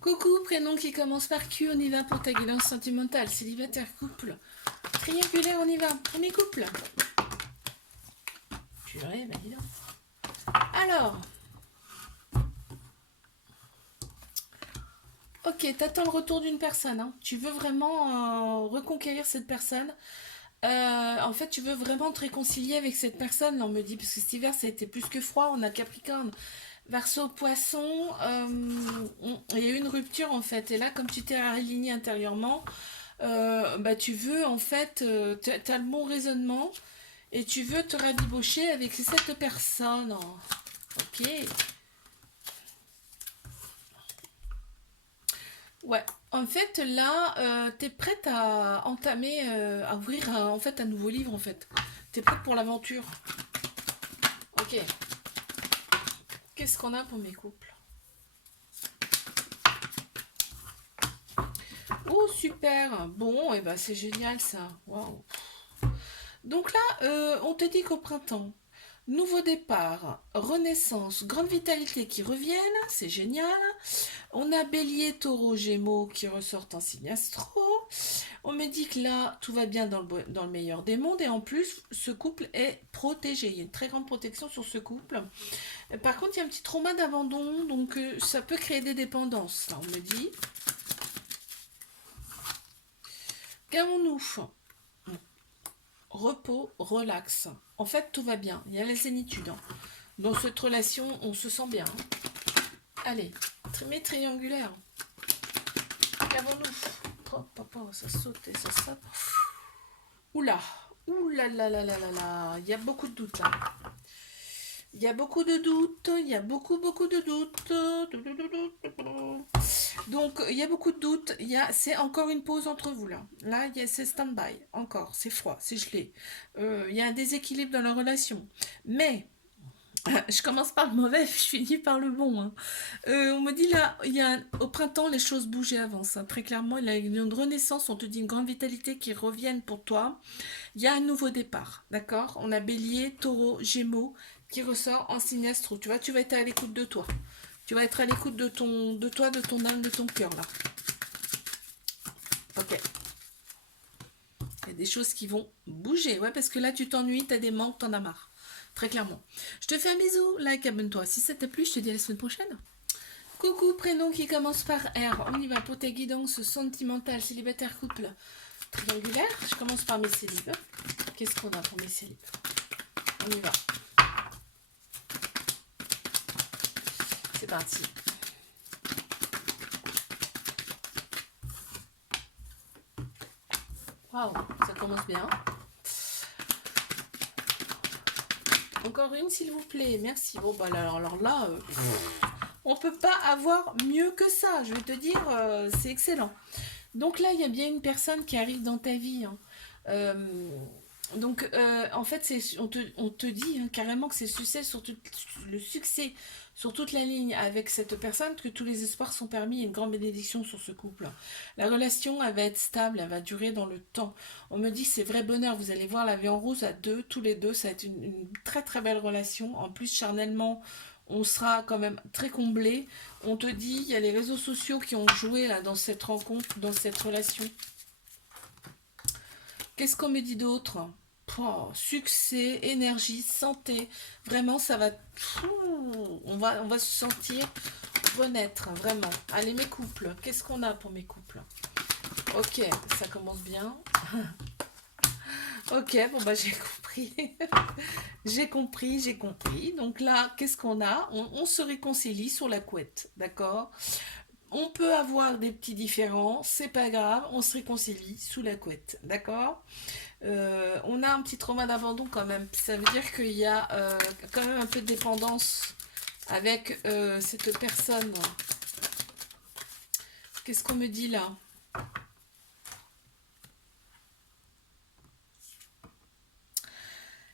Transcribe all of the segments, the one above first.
Coucou, prénom qui commence par Q, on y va pour ta guidance sentimentale. Célibataire, couple. Triangulaire, on y va. Premier couple. Purée, bah dis donc. Alors. Ok, t'attends le retour d'une personne. Hein. Tu veux vraiment reconquérir cette personne. En fait, tu veux vraiment te réconcilier avec cette personne, là, on me dit, parce que cet hiver, ça a été plus que froid. On a Capricorne, Verseau, Poisson. Il y a eu une rupture, en fait. Et là, comme tu t'es aligné intérieurement, bah, tu veux, en fait, tu as le bon raisonnement et tu veux te rabibocher avec cette personne. Ok. Ouais. En fait, là, tu es prête à entamer, à ouvrir en fait un nouveau livre, en fait. Tu es prête pour l'aventure. Ok. Qu'est-ce qu'on a pour mes couples? Oh, super. Bon, et ben c'est génial ça. Waouh. Donc là, on te dit qu'au printemps, nouveau départ, renaissance, grande vitalité qui reviennent, c'est génial. On a Bélier, Taureau, Gémeaux qui ressortent en signe astro. On me dit que là, tout va bien dans le meilleur des mondes et en plus, ce couple est protégé. Il y a une très grande protection sur ce couple. Par contre, il y a un petit trauma d'abandon, donc ça peut créer des dépendances, là, on me dit. Qu'avons-nous? Repos, relax. En fait, tout va bien. Il y a la zénitude. Hein. Dans cette relation, on se sent bien. Hein. Allez, mes triangulaires. Qu'avons-nous? Oh, papa, ça saute et ça saute. Oula, oula là là là là là. Il y a beaucoup de doutes là. Il y a beaucoup de doutes, il y a beaucoup de doutes. Donc il y a beaucoup de doutes, c'est encore une pause entre vous là. Là, c'est stand-by, encore, c'est froid, c'est gelé. Il y a un déséquilibre dans la relation. Mais je commence par le mauvais, je finis par le bon. Hein. On me dit là, au printemps, les choses bougent et avancent. Hein. Très clairement, il y a une renaissance, on te dit une grande vitalité qui revienne pour toi. Il y a un nouveau départ, d'accord? On a Bélier, Taureau, Gémeaux qui ressort en signe astro. Tu vois, tu vas être à l'écoute de toi. Tu vas être à l'écoute de toi, de ton âme, de ton cœur là. Ok. Il y a des choses qui vont bouger, ouais, parce que là tu t'ennuies, t'as des manques, t'en as marre. Très clairement. Je te fais un bisou, like, abonne-toi. Si ça t'a plu, je te dis à la semaine prochaine. Coucou, prénom qui commence par R. On y va pour ta guidance sentimentale, célibataire, couple, triangulaire. Je commence par mes célibes. Qu'est-ce qu'on a pour mes célibes? On y va. C'est parti. Waouh, ça commence bien. Encore une, s'il vous plaît. Merci. Bon, bah alors là, on peut pas avoir mieux que ça. Je vais te dire, c'est excellent. Donc là, il y a bien une personne qui arrive dans ta vie. Hein. Euh, en fait, on te dit hein, carrément que c'est le succès sur toute la ligne avec cette personne, que tous les espoirs sont permis. Il y a une grande bénédiction sur ce couple. La relation, elle va être stable, elle va durer dans le temps. On me dit c'est vrai bonheur. Vous allez voir la vie en rose à deux, tous les deux. Ça va être une très très belle relation. En plus, charnellement, on sera quand même très comblé. On te dit, il y a les réseaux sociaux qui ont joué là dans cette rencontre, dans cette relation. Qu'est-ce qu'on me dit d'autre? Oh, succès, énergie, santé. Vraiment, ça va. On va se sentir renaître, vraiment. Allez, mes couples. Qu'est-ce qu'on a pour mes couples? Ok, ça commence bien. Ok, bon bah j'ai compris. J'ai compris. Donc là, qu'est-ce qu'on a? On se réconcilie sur la couette, d'accord? On peut avoir des petits différends, c'est pas grave, on se réconcilie sous la couette, d'accord? On a un petit trauma d'abandon quand même. Ça veut dire qu'il y a quand même un peu de dépendance avec cette personne. Qu'est-ce qu'on me dit là?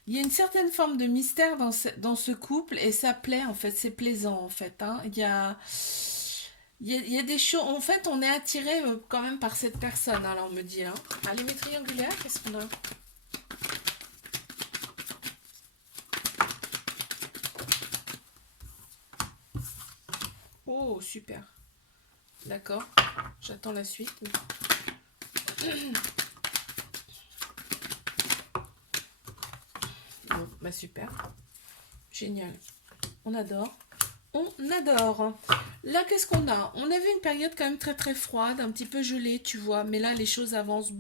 Il y a une certaine forme de mystère dans ce couple et ça plaît en fait, c'est plaisant en fait. Hein. Il y a des choses. En fait, on est attiré quand même par cette personne. Alors, on me dit. Hein. Allez, mes triangulaires, qu'est-ce qu'on a? Oh, super. D'accord. J'attends la suite. Bon, bah super. Génial. On adore. On adore. Là, qu'est-ce qu'on a? On avait une période quand même très très froide, un petit peu gelée, tu vois. Mais là, les choses avancent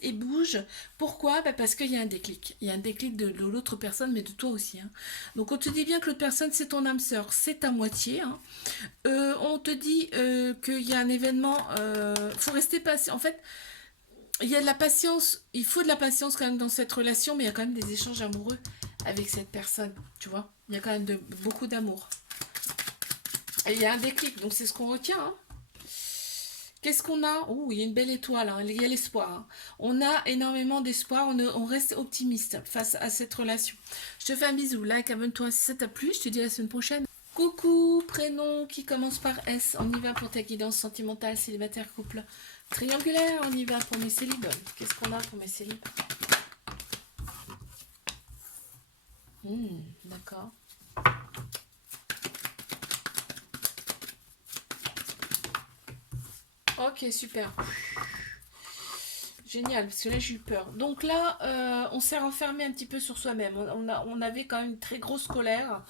et bougent. Pourquoi? Bah, parce qu'il y a un déclic. Il y a un déclic de l'autre personne, mais de toi aussi, hein. Donc, on te dit bien que l'autre personne, c'est ton âme sœur, c'est ta moitié, hein. On te dit qu'il y a un événement. Faut rester patient. En fait, il y a de la patience. Il faut de la patience quand même dans cette relation, mais il y a quand même des échanges amoureux avec cette personne, tu vois. Il y a quand même beaucoup d'amour. Et il y a un déclic, donc c'est ce qu'on retient, hein. Qu'est-ce qu'on a? Ouh, il y a une belle étoile, hein. Il y a l'espoir, hein. On a énormément d'espoir, on reste optimiste face à cette relation. Je te fais un bisou, like, abonne-toi si ça t'a plu, je te dis à la semaine prochaine. Coucou, prénom qui commence par S, on y va pour ta guidance sentimentale, célibataire, couple triangulaire, on y va pour mes célibats. Qu'est-ce qu'on a pour mes célibats? D'accord. Ok, super. Génial, parce que là j'ai eu peur. Donc là, on s'est renfermé un petit peu sur soi-même. On avait quand même une très grosse colère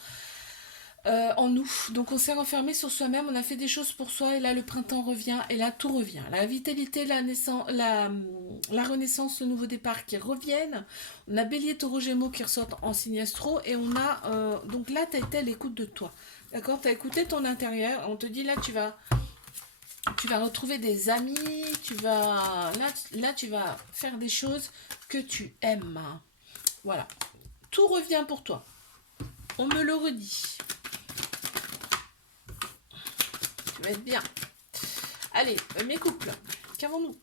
en nous. Donc on s'est renfermé sur soi-même, on a fait des choses pour soi, et là le printemps revient, et là tout revient. La vitalité, la renaissance, le nouveau départ qui reviennent. On a Bélier, Taureau, Gémeaux qui ressortent en signe astro, et on a... donc là, tu as été à l'écoute de toi. D'accord? Tu as écouté ton intérieur, on te dit là, tu vas retrouver des amis, là, tu vas faire des choses que tu aimes. Voilà. Tout revient pour toi. On me le redit. Tu vas être bien. Allez, mes couples, qu'avons-nous?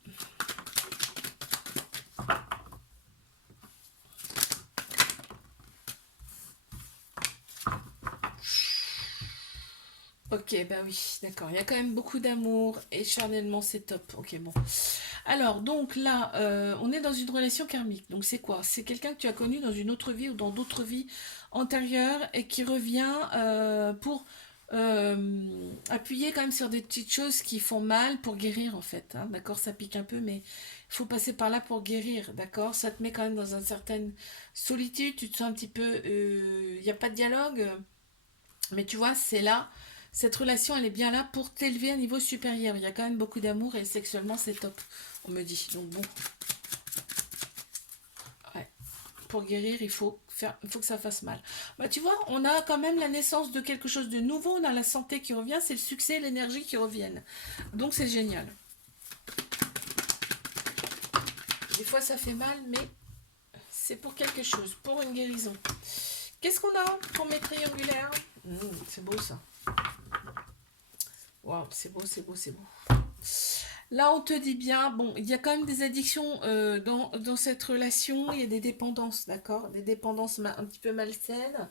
Ok, bah oui, d'accord. Il y a quand même beaucoup d'amour et charnellement, c'est top. Ok, bon. Alors, donc là, on est dans une relation karmique. Donc, c'est quoi? C'est quelqu'un que tu as connu dans une autre vie ou dans d'autres vies antérieures et qui revient pour appuyer quand même sur des petites choses qui font mal pour guérir, en fait, hein. D'accord? Ça pique un peu, mais il faut passer par là pour guérir. D'accord? Ça te met quand même dans une certaine solitude. Tu te sens un petit peu... Il n'y a pas de dialogue. Mais tu vois, c'est là, cette relation, elle est bien là pour t'élever à un niveau supérieur. Il y a quand même beaucoup d'amour et sexuellement, c'est top, on me dit. Donc bon, ouais. Pour guérir, il faut que ça fasse mal. Bah tu vois, on a quand même la naissance de quelque chose de nouveau, on a la santé qui revient, c'est le succès, l'énergie qui reviennent. Donc c'est génial. Des fois, ça fait mal, mais c'est pour quelque chose, pour une guérison. Qu'est-ce qu'on a pour mes triangulaires? C'est beau ça. Waouh, c'est beau, c'est beau, c'est beau. Là, on te dit bien, bon, il y a quand même des addictions dans cette relation, il y a des dépendances, d'accord? Des dépendances un petit peu malsaines.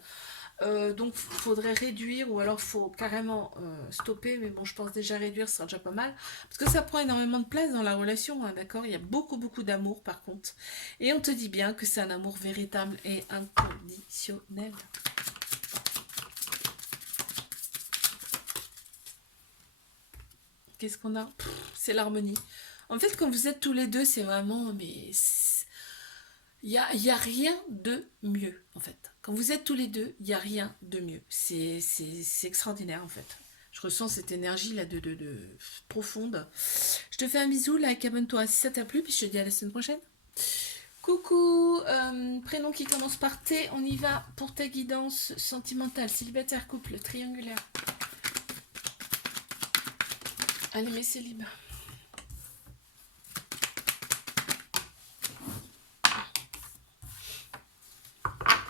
Donc, il faudrait réduire ou alors il faut carrément stopper. Mais bon, je pense déjà réduire, ce sera déjà pas mal. Parce que ça prend énormément de place dans la relation, hein, d'accord? Il y a beaucoup, beaucoup d'amour par contre. Et on te dit bien que c'est un amour véritable et inconditionnel. Qu'est-ce qu'on a? C'est l'harmonie. En fait, quand vous êtes tous les deux, c'est vraiment... Mais il y a rien de mieux, en fait. Quand vous êtes tous les deux, il n'y a rien de mieux. C'est extraordinaire, en fait. Je ressens cette énergie là de profonde. Je te fais un bisou, like, abonne-toi si ça t'a plu, puis je te dis à la semaine prochaine. Coucou, prénom qui commence par T, on y va pour ta guidance sentimentale, célibataire, couple, triangulaire. Allez, mes célibats.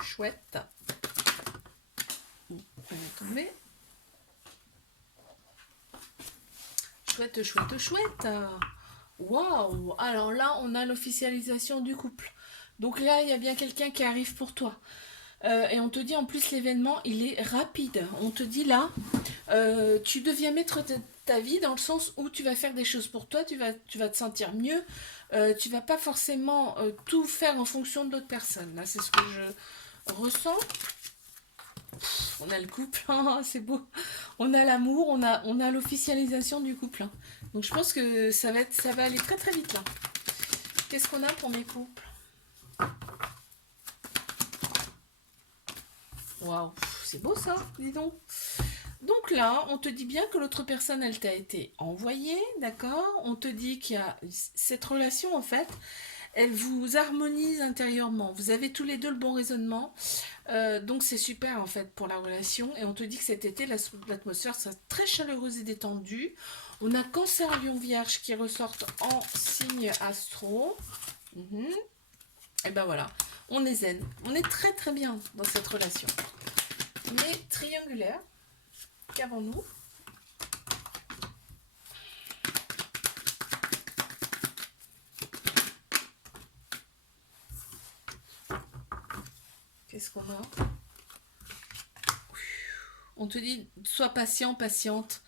Chouette. On va tomber. Chouette, chouette, chouette. Waouh. Alors là, on a l'officialisation du couple. Donc là, il y a bien quelqu'un qui arrive pour toi. Et on te dit en plus l'événement il est rapide. On te dit là, tu deviens maître de ta vie dans le sens où tu vas faire des choses pour toi, tu vas te sentir mieux. Tu vas pas forcément tout faire en fonction de d'autres personnes. Là, c'est ce que je ressens. on a le couple, hein, c'est beau. On a l'amour, on a l'officialisation du couple, hein. Donc je pense que ça va aller très très vite là. Qu'est-ce qu'on a pour mes couples? Waouh, c'est beau ça, dis donc. Donc là, on te dit bien que l'autre personne, elle t'a été envoyée, d'accord? On te dit qu'il y a cette relation, en fait, elle vous harmonise intérieurement. Vous avez tous les deux le bon raisonnement. Donc c'est super, en fait, pour la relation. Et on te dit que cet été, l'atmosphère sera très chaleureuse et détendue. On a Cancer, Lion, Vierge qui ressortent en signe astro. Mhm. Et ben voilà, on est zen. On est très très bien dans cette relation. Mais triangulaire. Qu'avons-nous? Qu'est-ce qu'on a? On te dit, sois patient, patiente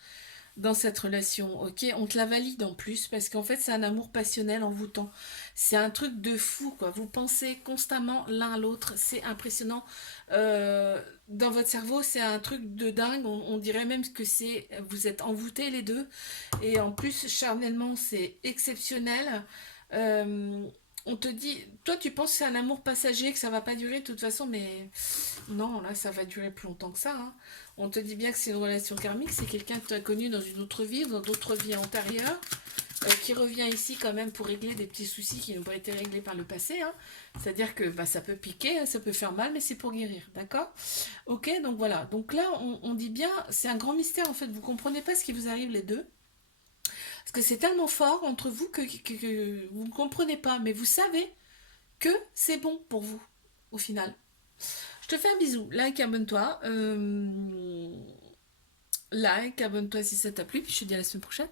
dans cette relation, ok? On te la valide en plus, parce qu'en fait, c'est un amour passionnel, envoûtant. C'est un truc de fou, quoi. Vous pensez constamment l'un à l'autre, c'est impressionnant. Dans votre cerveau, c'est un truc de dingue. On dirait même que vous êtes envoûtés les deux. Et en plus, charnellement, c'est exceptionnel. Euh, on te dit, toi, tu penses que c'est un amour passager, que ça va pas durer de toute façon, mais non, là, ça va durer plus longtemps que ça, hein. On te dit bien que c'est une relation karmique, c'est quelqu'un que tu as connu dans une autre vie, dans d'autres vies antérieures, qui revient ici quand même pour régler des petits soucis qui n'ont pas été réglés par le passé, hein. C'est-à-dire que bah, ça peut piquer, hein, ça peut faire mal, mais c'est pour guérir, d'accord? Ok, donc voilà. Donc là, on dit bien, c'est un grand mystère en fait, vous comprenez pas ce qui vous arrive les deux. Parce que c'est tellement fort entre vous que vous ne comprenez pas, mais vous savez que c'est bon pour vous, au final. Je te fais un bisou. Like, abonne-toi. Like, abonne-toi si ça t'a plu. Puis je te dis à la semaine prochaine.